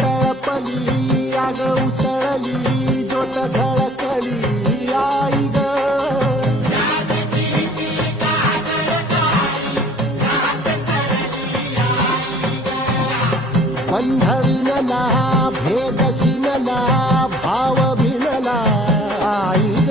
तळपली आग उसळली ज्योत झळकली आई ग बंध विनला भेद शिनला भाव भिनला आई